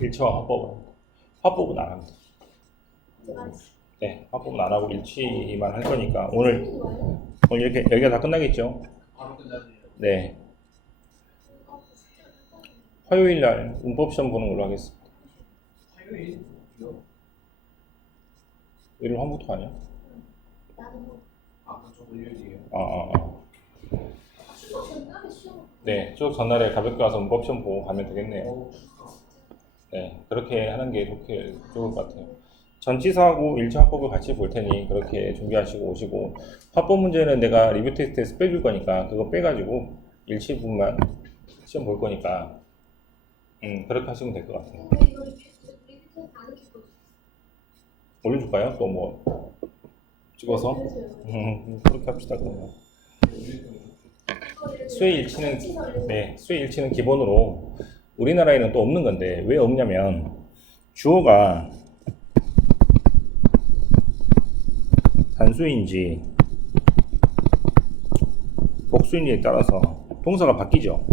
일치와 화법은 안 합니다. 네, 화법은 안 하고 일치만 할 거니까 오늘 이렇게 여기가 다 끝나겠죠? 네. 화요일 날 문법 시험 보는 걸로 하겠습니다. 일요일 화부터 아니야? 네, 쭉 전날에 가볍게 와서 문법 시험 보고 가면 되겠네요. 네, 그렇게 하는 게 좋을 것 같아요. 전치사하고 일치화법을 같이 볼 테니 그렇게 준비하시고 오시고, 화법 문제는 내가 리뷰 테스트에서 빼줄 거니까 그거 빼가지고 일치 부분만 시험 볼 거니까 그렇게 하시면 될 것 같아요. 올려줄까요? 또 뭐 찍어서? 그렇게 합시다 그러면. 수의 일치는 기본으로 우리나라에는 또 없는 건데, 왜 없냐면 주어가 단수인지 복수인지에 따라서 동사가 바뀌죠.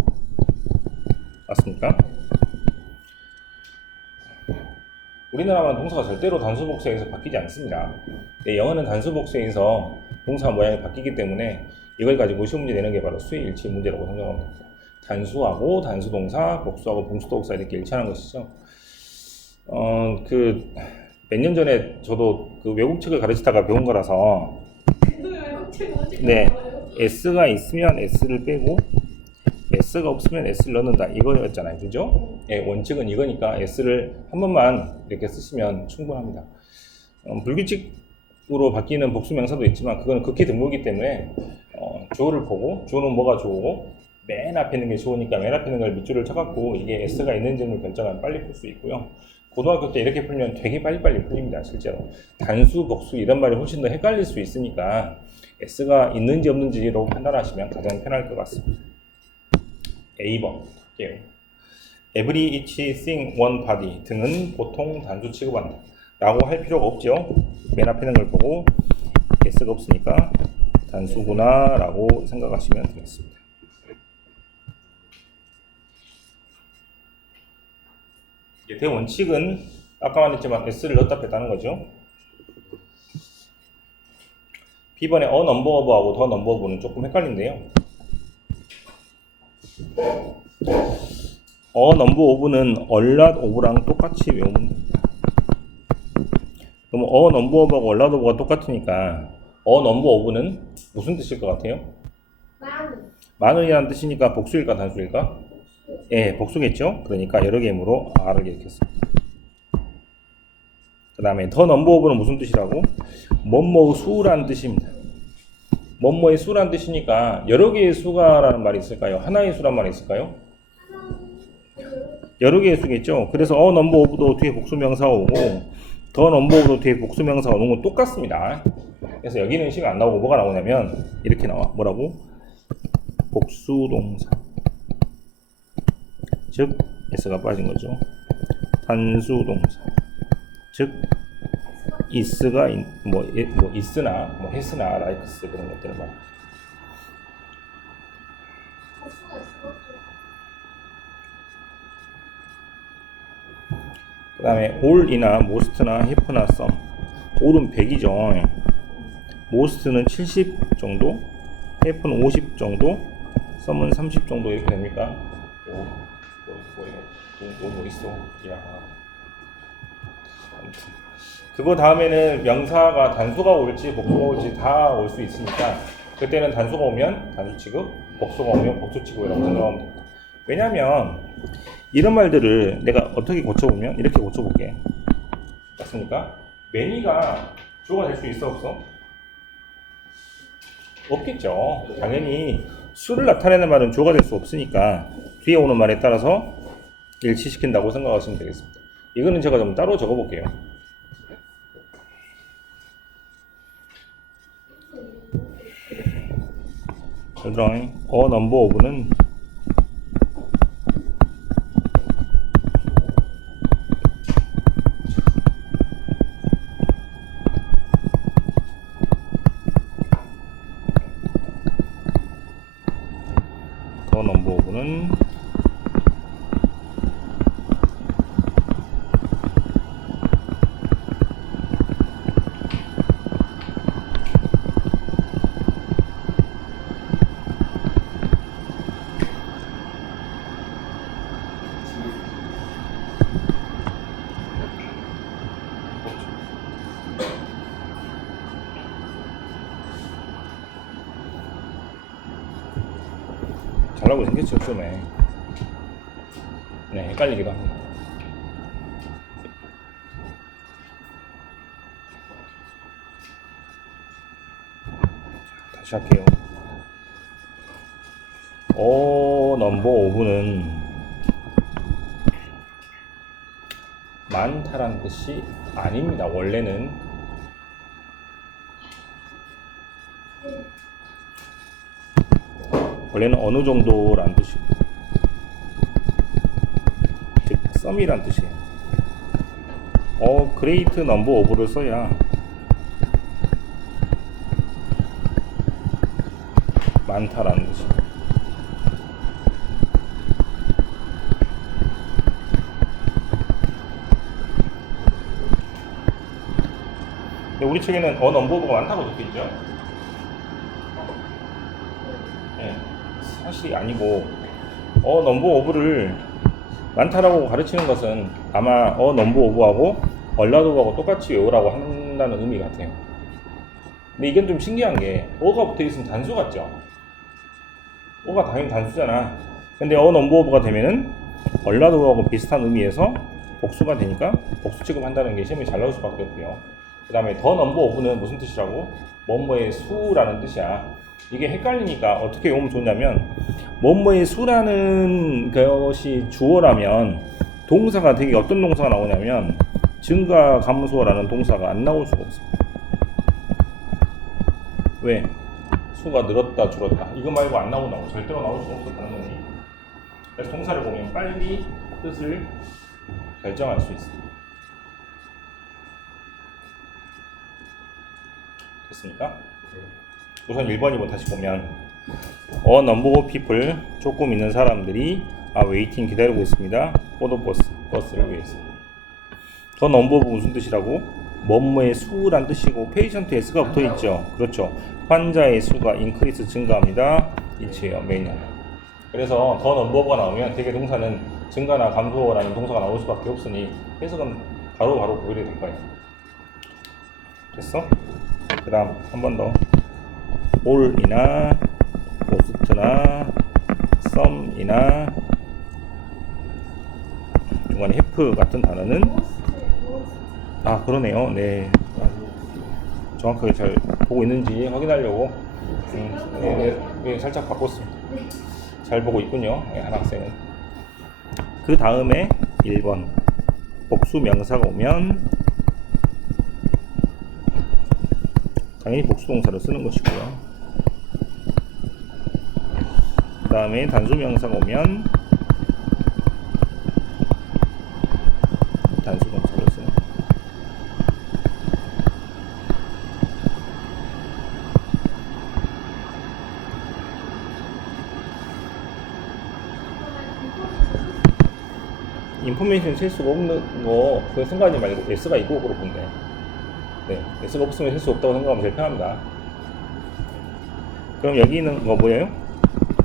맞습니까? 우리나라는 동사가 절대로 단수 복수에서 바뀌지 않습니다. 영어는 단수 복수에서 동사 모양이 바뀌기 때문에 이걸 가지고 시험 문제 내는 게 바로 수의 일치 문제라고 생각하면 됩니다. 단수하고 단수동사, 복수하고 봉수동사 이렇게 일치하는 것이죠. 몇 년 전에 저도 그 외국책을 가르치다가 배운 거라서, 네, S가 있으면 S를 빼고 S가 없으면 S를 넣는다 이거였잖아요, 그죠? 네, 원칙은 이거니까 S를 한 번만 이렇게 쓰시면 충분합니다. 불규칙으로 바뀌는 복수 명사도 있지만 그거는 극히 드물기 때문에 주어를 보고, 주어는 뭐가 주어고 맨 앞에 있는 게 주어니까 맨 앞에 있는 걸 밑줄을 쳐갖고 이게 S가 있는지를 결정하면 빨리 풀 수 있고요. 고등학교 때 이렇게 풀면 되게 빨리빨리 풀립니다, 실제로. 단수, 복수 이런 말이 훨씬 더 헷갈릴 수 있으니까 S가 있는지 없는지로 판단하시면 가장 편할 것 같습니다. A번 볼게요. Every, each, thing, one, body 등은 보통 단수 취급한다 라고 할 필요가 없죠. 맨 앞에 있는 걸 보고 S가 없으니까 단수구나 라고 생각하시면 되겠습니다. 대원칙은 아까 말했지만 S를 넣었다 뺐다는 거죠. B번에 a number of하고 the number of는 조금 헷갈린데요. a number of는 a lot of랑 똑같이 외우면 됩니다. 그럼 a number of하고 a lot of가 똑같으니까 a number of는 무슨 뜻일 것 같아요? 많은이라는 뜻이니까 복수일까 단수일까? 예, 복수겠죠? 그러니까 여러 개임으로 R을 기억했습니다. 그 다음에 더 넘버 오브는 무슨 뜻이라고? 뭐뭐 수라는 뜻입니다. 뭐뭐의 수라는 뜻이니까 여러 개의 수가라는 말이 있을까요? 하나의 수란 말이 있을까요? 여러 개의 수겠죠? 그래서 넘버 오브도 뒤에 복수명사가 오고 더 넘버 오브도 뒤에 복수명사가 오는 건 똑같습니다. 그래서 여기는 식이 안 나오고 뭐가 나오냐면 이렇게 나와. 뭐라고? 복수동사. 즉 S가 빠진 거죠. 단수동사. 즉 is가 뭐 is나 뭐 has나 likes 그런 것들을 말. 그다음에 all이나 most나 have나 some. all은 100이죠. most는 70 정도, have는 50 정도, some은 30 정도 이렇게 됩니까? 뭐 있어? 야. 아무튼 그거 다음에는 명사가 단수가 올지 복수가 올지 다 올 수 있으니까 그때는 단수가 오면 단수 취급, 복수가 오면 복수 취급이라고 생각하면 됩니다. 왜냐면 이런 말들을 내가 어떻게 고쳐보면 이렇게 고쳐볼게. 맞습니까? 매니가 주어가 될 수 있어 없어? 없겠죠. 당연히 수를 나타내는 말은 주어가 될 수 없으니까 뒤에 오는 말에 따라서 일치시킨다고 생각하시면 되겠습니다. 이거는 제가 좀 따로 적어볼게요. 드라잉 넘버 오브는 더 넘버 오브는 뭐라고 생겼죠 처음에. 네, 헷갈리기도 합니다. 다시 할게요. 넘버 오브는 많다라는 뜻이 아닙니다. 원래는 어느 정도라는 뜻이고, 즉 썸이란 뜻이에요. great number of를 써야 많다라는 뜻이에요. 우리 책에는 넘버 오브가 많다고 적혀있죠? 네, 사실이 아니고 넘버 오브를 많다라고 가르치는 것은 아마 넘버 오브하고 얼라도하고 똑같이 외우라고 한다는 의미 같아요. 근데 이건 좀 신기한 게 어가 붙어있으면 단수 같죠? 어가 당연히 단수잖아. 근데 넘버 오브가 되면은 얼라도하고 비슷한 의미에서 복수가 되니까 복수 취급한다는 게 시험이 잘 나올 수밖에 없고요. 그 다음에 더 넘버 오브는 무슨 뜻이라고? 뭐뭐의 수라는 뜻이야. 이게 헷갈리니까 어떻게 외우면 좋냐면, 뭐뭐의 수라는 것이 주어라면 동사가 되게 어떤 동사가 나오냐면 증가 감소라는 동사가 안 나올 수가 없어요. 왜? 수가 늘었다 줄었다 이거 말고 안 나온다고. 절대로 나올 수가 없었다는 거니. 그래서 동사를 보면 빨리 뜻을 결정할 수 있어요. 됐습니까? 우선 1번이부터 다시 보면 A number of people, 조금 있는 사람들이 waiting, 기다리고 있습니다. for the bus, 버스를 위해서. 더 number of 무슨 뜻이라고? 뭐뭐의 수란 뜻이고 patient s가 붙어있죠. 그렇죠. 환자의 수가 increase, 증가합니다. 이치예요. 매년. 그래서 더 number of가 나오면 되게 동사는 증가나 감소라는 동사가 나올 수밖에 없으니 해석은 바로 보게 될 거예요. 됐어? 그 다음 한 번 더. all이나 most나 some이나 중간에 have 같은 단어는 그러네요. 네, 정확하게 잘 보고 있는지 확인하려고 네, 살짝 바꿨습니다. 잘 보고 있군요. 네, 한 학생은. 그 다음에 1번 복수 명사가 오면 당연히 복수동사를 쓰는 것이고요. 그 다음에 단수명사가 오면 단수동사를 쓰는 거예요. 인포메이션 셀 수가 없는 거 그거 생각하지 말고 S가 있고 그로 보면 돼. 네, S가 없으면 셀 수 없다고 생각하면 제일 편합니다. 그럼 여기 있는 거 뭐예요?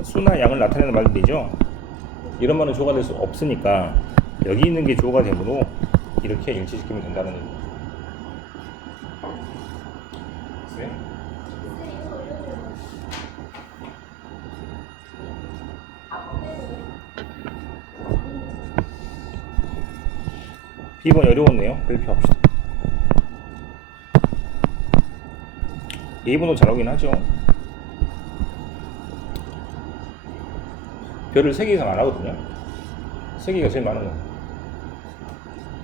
수나 양을 나타내는 말들이죠. 이런 말은 주어가 될 수 없으니까 여기 있는 게 주어가 되므로 이렇게 일치시키면 된다는 얘기입니다. 네? B번 어려웠네요. 발표합시다. A번도 잘하긴 하죠. 별을 3개 이상 안 하거든요. 3개가 제일 많은 거예요.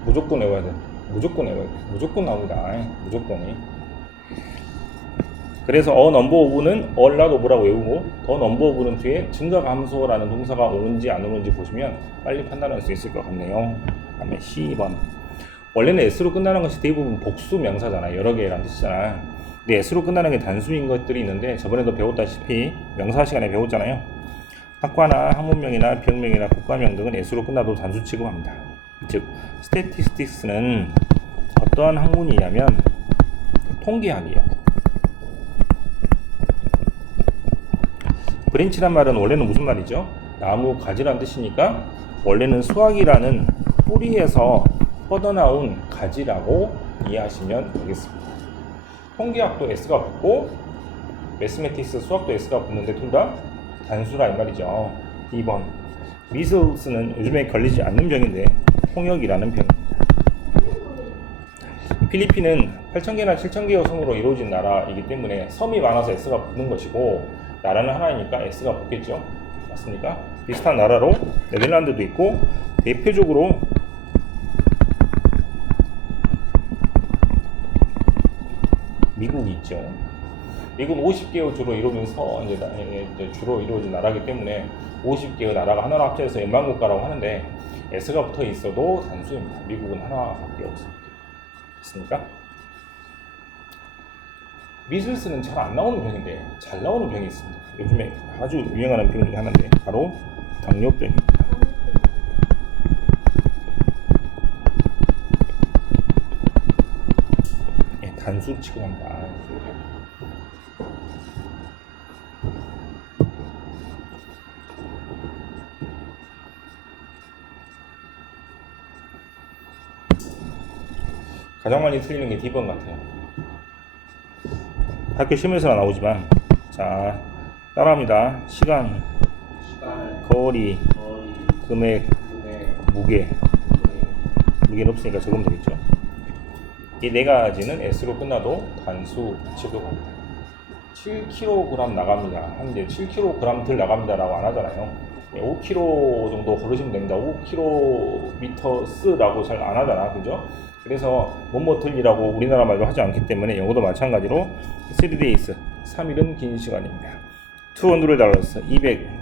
무조건 외워야 돼. 무조건 외워야 돼. 무조건 나옵니다. 무조건이. 그래서 number of는 not of라고 외우고 더 number of는 뒤에 증가 감소라는 동사가 오는지 안 오는지 보시면 빨리 판단할 수 있을 것 같네요. 다음에 C번. 원래는 S로 끝나는 것이 대부분 복수 명사잖아요. 여러 개라는 뜻이잖아. 근데 S로 끝나는 게 단수인 것들이 있는데 저번에도 배웠다시피 명사 시간에 배웠잖아요. 학과나 학문명이나 병명이나 국가명 등은 S로 끝나도 단수 취급합니다. 즉, statistics는 어떠한 학문이냐면 통계학이에요. 브랜치란 말은 원래는 무슨 말이죠? 나무, 가지란 뜻이니까 원래는 수학이라는 뿌리에서 뻗어나온 가지라고 이해하시면 되겠습니다. 통계학도 S가 붙고 매스매틱스 수학도 S가 붙는데 둘 다 단수라 이 말이죠. 2번 미슬스는 요즘에 걸리지 않는 병인데 홍역이라는 병입니다. 필리핀은 8,000개나 7,000개의 섬으로 이루어진 나라이기 때문에 섬이 많아서 S가 붙는 것이고 나라는 하나이니까 S가 붙겠죠. 맞습니까? 비슷한 나라로 네덜란드도 있고 대표적으로 미국이 있죠. 미국은 50개의 주로 이루면서 이제 주로 이루어진 나라이기 때문에 50개의 나라가 하나로 합쳐서 연방국가라고 하는데 S가 붙어 있어도 단수입니다. 미국은 하나밖에 없습니다. 됐습니까? 미슬스는 잘 안 나오는 병인데 잘 나오는 병이 있습니다. 요즘에 아주 유행하는 병 중에 하나인데 바로 당뇨병입니다. 예, 단수 취급합니다. 가장 많이 틀리는 게 D번 같아요. 학교 시험에서는 나오지만 자 따라합니다. 시간, 거리, 금액, 무게는 없으니까 적으면 되겠죠. 이 네 가지는 S로 끝나도 단수 취급합니다. 7kg 나갑니다. 한데 7kg 들 나갑니다라고 안 하잖아요. 5kg 정도 걸으시면 됩니다. 5km라고 잘 안 하잖아, 그죠? 그래서 뭐뭐틀이라고 우리나라 말로 하지 않기 때문에 영어도 마찬가지로 3days 3일은 긴 시간입니다. $200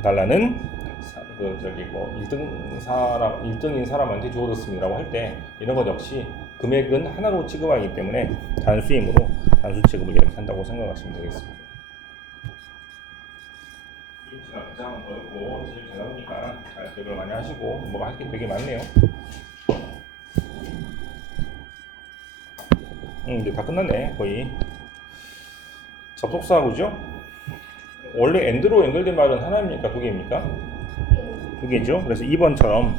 $200는 그 저기 뭐 1등인 사람한테 주어졌습니다라고 할 때 이런 것 역시 금액은 하나로 취급하기 때문에 단수이므로 단수 취급을 이렇게 한다고 생각하시면 되겠습니다. 수입시가 가장 어렵고 제일 잘 나오니까 잘 기억을 많이 하시고 뭐가 할 게 되게 많네요. 이제 다 끝났네 거의. 접속사하고죠. 원래 AND로 연결된 말은 하나입니까? 두 개입니까? 두 개죠. 그래서 2번처럼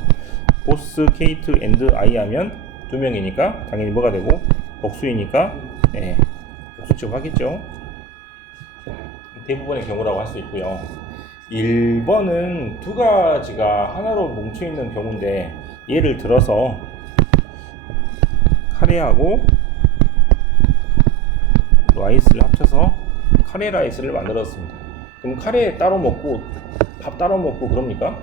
보스, 케이트, AND, I 하면 두 명이니까 당연히 뭐가 되고 복수이니까 네, 복수 취급하겠죠. 대부분의 경우라고 할 수 있고요. 1번은 두 가지가 하나로 뭉쳐있는 경우인데 예를 들어서 카레하고 라이스를 합쳐서 카레 라이스를 만들었습니다. 그럼 카레 따로 먹고 밥 따로 먹고 그럽니까?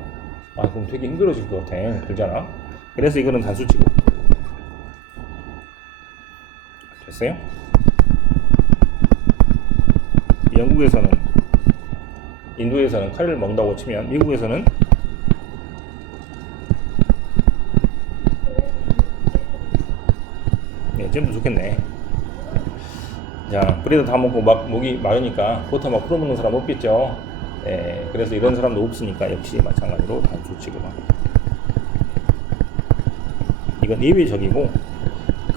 아 그럼 되게 힘들어질 것 같아. 그러잖아. 그래서 이거는 단수 취급. 됐어요? 영국에서는 인도에서는 카레를 먹는다고 치면 미국에서는 네, 잼도 좋겠네. 자, 브레드 다 먹고 막 목이 마르니까 버터 막 풀어먹는 사람 없겠죠. 네, 그래서 이런 사람도 없으니까 역시 마찬가지로 단수 취급합니다. 이건 예외적이고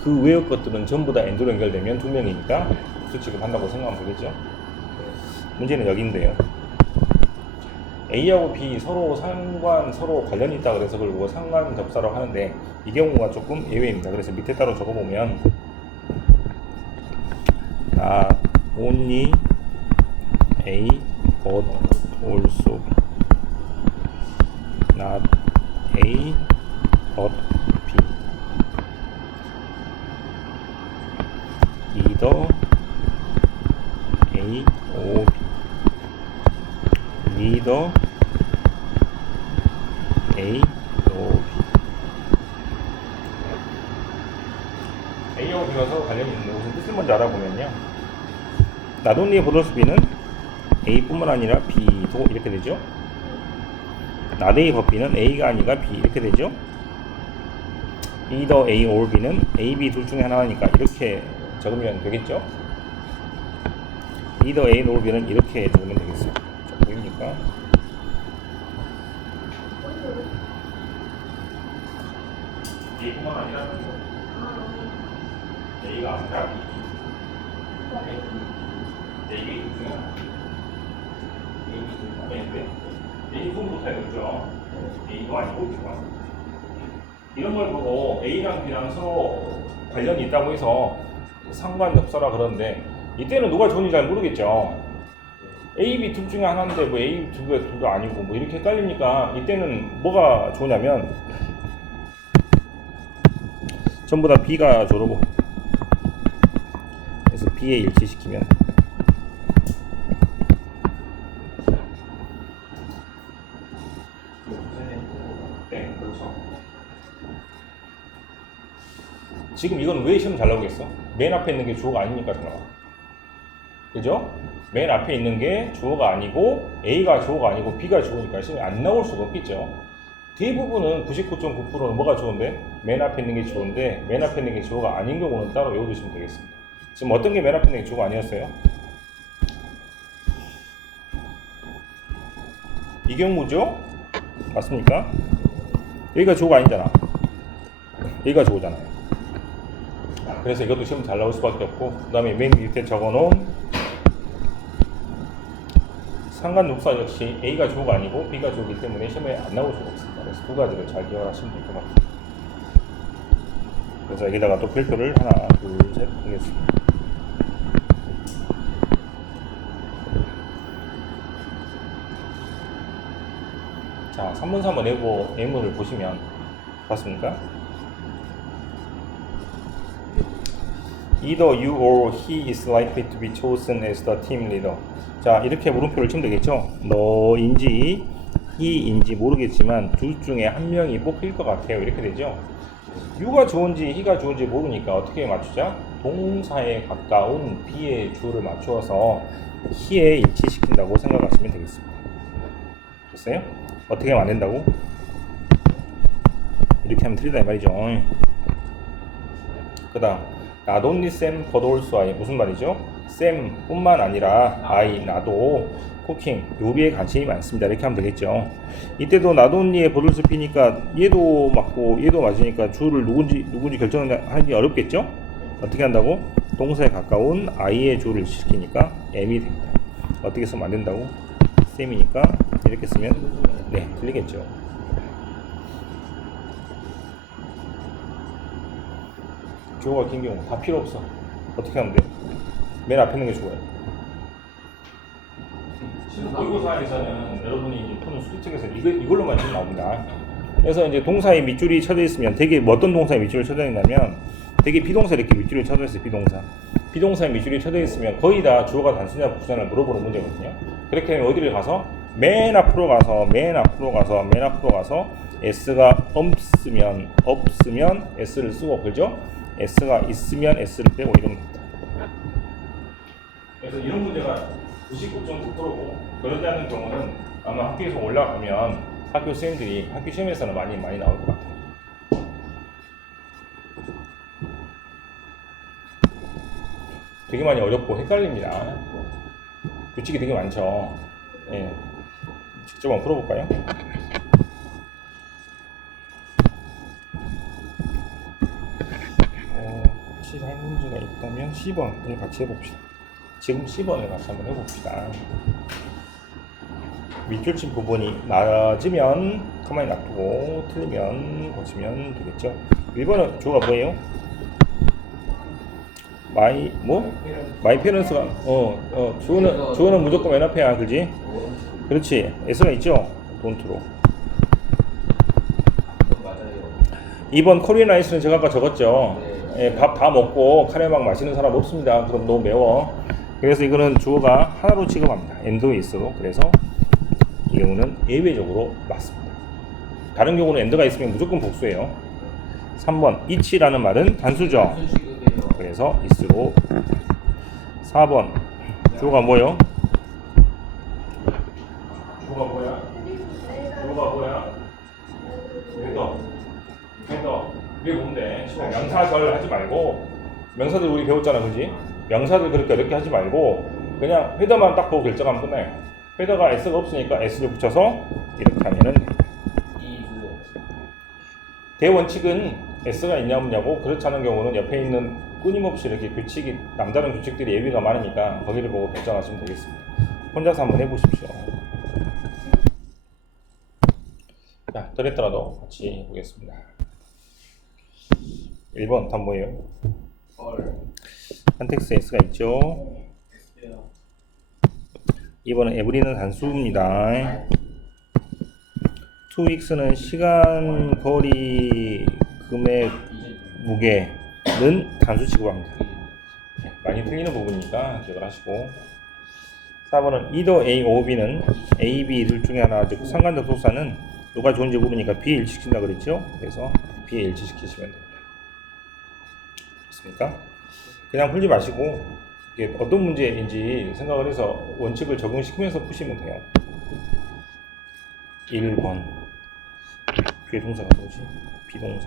그 외의 것들은 전부 다 AND로 연결되면 두 명이니까 복수 취급한다고 생각하면 되겠죠. 문제는 여기인데요. A하고 B 서로 관련이 있다 그래서 그걸 보고 상관 접사라고 하는데 이 경우가 조금 예외입니다. 그래서 밑에 따로 적어보면 only A but also not A but B either A or B neither A or B A하고 B가 서로 관련이 있는 무슨 뜻을 먼저 알아보면요. not only but also B는 A뿐만 아니라 B도 이렇게 되죠. not A but B는 A가 아니라 B 이렇게 되죠. either A or B는 A, B 둘 중에 하나니까 이렇게 적으면 되겠죠. either A or B는 이렇게 적으면 되겠어요. 자, 보입니까? A뿐만 아니라 A가 아니라 B. 이게 중요한 A 손으로 되겠죠. A도 아니고 B가 이런 걸 보고 A랑 B랑 서로 관련이 있다고 해서 상관 접사라 그러는데 이때는 누가 좋은지 잘 모르겠죠. A, B 둘 중에 하나인데 뭐 A, B 둘도 아니고 뭐 이렇게 헷갈리니까 이때는 뭐가 좋냐면 전부 다 B가 조로고 그래서 B에 일치시키면 네, 그렇죠. 지금 이건 왜 시험 잘 나오겠어? 맨 앞에 있는 게 주어가 아니니까 잘 나와. 그죠? 맨 앞에 있는 게 주어가 아니고 A가 주어가 아니고 B가 주어니까 시험에 안 나올 수가 없겠죠. 대부분은 99.9%는 뭐가 주어인데? 맨 앞에 있는 게 주어인데 맨 앞에 있는 게 주어가 아닌 경우는 따로 외워두시면 되겠습니다. 지금 어떤 게 맨 앞에 있는 게 주어가 아니었어요? 이 경우죠? 맞습니까? 여기가 주어가 아니잖아. 여기가 주어잖아요. 그래서 이것도 시험 잘 나올 수밖에 없고 그 다음에 맨 밑에 적어놓은 상관독사 역시 A가 주어가 아니고 B가 주어이기 때문에 시험에 안 나올 수가 없습니다. 그래서 두 가지를 잘 기억하시면 될 것 같아요. 그래서 여기다가 또 별표를 하나, 둘, 셋 하겠습니다. 자, 3번, 4번 예문을 보시면 봤습니까? Either you or he is likely to be chosen as the team leader. 자, 이렇게 물음표를 치면 되겠죠? 너인지 he인지 모르겠지만 둘 중에 한 명이 뽑힐 것 같아요. 이렇게 되죠? you가 좋은지 he가 좋은지 모르니까 어떻게 맞추자? 동사에 가까운 be의 주어를 맞추어서 he에 일치시킨다고 생각하시면 되겠습니다. 됐어요? 어떻게 하면 안 된다고? 이렇게 하면 틀리다 이 말이죠. 그 다음 not only Sam but also I 무슨 말이죠? Sam 뿐만 아니라 I 나도 쿠킹 요리에 관심이 많습니다. 이렇게 하면 되겠죠. 이때도 not only의 but also B니까 얘도 맞고 얘도 맞으니까 주어를 누군지 결정하기 어렵겠죠? 어떻게 한다고? 동사에 가까운 I의 주어를 시키니까 M이 됩니다. 어떻게 쓰면 안 된다고? Sam이니까 이렇게 쓰면 네 틀리겠죠. 주어가 긴 경우 다 필요 없어. 어떻게 하면 돼? 맨 앞에 있는 게 주어예요. 모의고사에서는 여러분이 이제 푸는 수특책에서 이걸로만 지금 나옵니다. 그래서 이제 동사의 밑줄이 쳐져 있으면 되게 어떤 동사의 밑줄이 쳐져 있냐면 되게 비동사 이렇게 밑줄이 쳐져 있어요. 비동사의 밑줄이 쳐져 있으면 거의 다 주어가 단수냐 복수냐를 물어보는 문제거든요. 그렇게 하면 어디를 가서 맨 앞으로 가서 S가 없으면 S를 쓰고 그죠? S가 있으면 S를 빼고 이러면 됩니다. 그래서 이런 문제가 99.9%고 그러지 않은 경우는 아마 학교에서 올라가면 학교 선생님들이 학교 시험에서는 많이 나올 것 같아요. 되게 많이 어렵고 헷갈립니다. 규칙이 되게 많죠. 예. 직접 한번 풀어볼까요? 혹시 할 문제가 있다면 10번을 같이 해봅시다. 지금 10번을 같이 한번 해봅시다. 밑줄 친 부분이 맞으면 가만히 놔두고 틀리면 고치면 되겠죠. 1번은 주어가 뭐예요? 마이 페런스가 주어는 무조건 맨 앞에야, 그지? 그렇지. S가 있죠. 돈트로. 2번 코리안 아이스는 제가 아까 적었죠. 예, 밥 다 먹고 카레막 마시는 사람 없습니다. 그럼 너무 매워. 그래서 이거는 주어가 하나로 취급합니다. 엔드 있어도. 그래서 이 경우는 예외적으로 맞습니다. 다른 경우는 엔드가 있으면 무조건 복수예요. 3번 이치라는 말은 단수죠. 그래서 is로. 4번 주어가 뭐예요? 주어가 뭐야? 헤더. 이게 뭔데? 명사절 하지 말고 명사들 우리 배웠잖아, 그지? 명사들 그렇게 어렵게 하지 말고 그냥 헤더만 딱 보고 결정하면 끝나요. 헤더가 S가 없으니까 S를 붙여서 이렇게 하면은 대원칙은 S가 있냐 없냐고. 그렇지 않은 경우는 옆에 있는 끊임없이 이렇게 남다른 규칙들이 예외가 많으니까 거기를 보고 결정하시면 되겠습니다. 혼자서 한번 해보십시오. 자, 그랬더라도 같이 해보겠습니다. 1번 답 뭐예요? 컨텍스트 S가 있죠. 2번은 에브리는 단수입니다. 2weeks는 시간, 거리, 금액, 무게는 단수 취급합니다. 많이 틀리는 부분이니까 기억을 하시고. 4번은 either A or B는 A, B 둘 중에 하나, 즉 상관적 소사는 누가 좋은지 모르니까 B에 일치시킨다 그랬죠? 그래서 B에 일치시키시면 됩니다. 됐습니까? 그냥 풀지 마시고 이게 어떤 문제인지 생각을 해서 원칙을 적용시키면서 푸시면 돼요. 1번 뒤에 동사가 뭐지? 비동사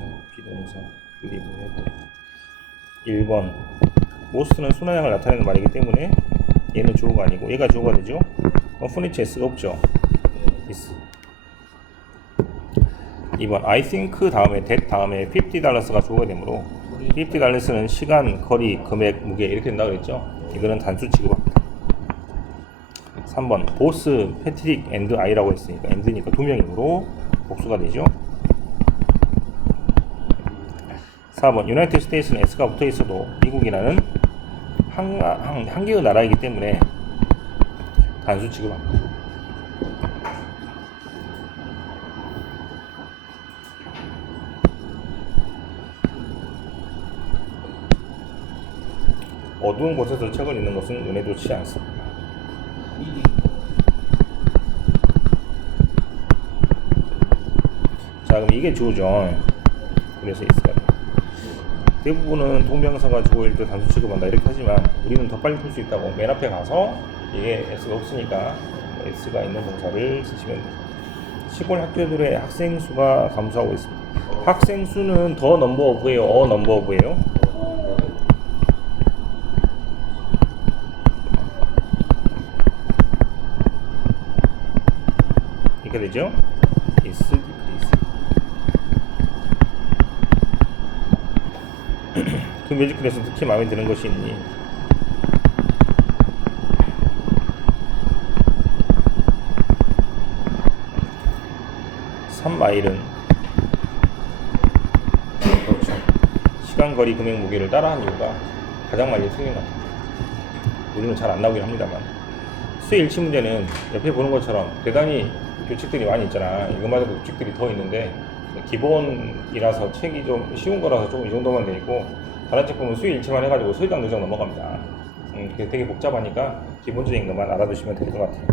그게 뭐예요? 1번 most는 순화형을 나타내는 말이기 때문에 얘는 주어가 아니고 얘가 주어가 되죠? 포니치 S가 없죠? is. 2번 I think 다음에 that 다음에 $50가 주어가 되므로 $50는 시간, 거리, 금액, 무게 이렇게 된다 그랬죠? 이거는 단수 취급합니다. 3번 보스, 패트릭, 앤드 아이라고 했으니까 앤드니까 두 명이므로 복수가 되죠? 4번 유나이티드 스테이츠는 S가 붙어 있어도 미국이라는 한 개의 나라이기 때문에 단수 취급합니다. 어두운 곳에서 책을 읽는 것은 눈에 좋지 않습니다. 자, 그럼 이게 주어죠. 그래서 S가 돼요. 대부분은 동명사가 주어일 때 단수 취급한다 이렇게 하지만 우리는 더 빨리 풀 수 있다고 맨 앞에 가서 이게 S가 없으니까 S가 있는 동사를 쓰시면 돼요. 시골 학교들의 학생 수가 감소하고 있습니다. 학생 수는 더 넘버 오브예요, 어 넘버 오브예요? 이렇게 되죠? is decrease. 그 뮤지컬에서 특히 마음에 드는 것이 있니? 마일은 그렇죠. 시간, 거리, 금액, 무게를 따라한 이유가 가장 많이 틀린 것 같아요. 우리는 잘 안 나오긴 합니다만 수의 일치 문제는 옆에 보는 것처럼 대단히 규칙들이 많이 있잖아. 이것마저도 규칙들이 더 있는데 기본이라서 책이 좀 쉬운 거라서 조금 이 정도만 돼 있고 다른 책 보면 수의 일치만 해가지고 서장 누정 넘어갑니다. 되게 복잡하니까 기본적인 것만 알아두시면 될 것 같아요.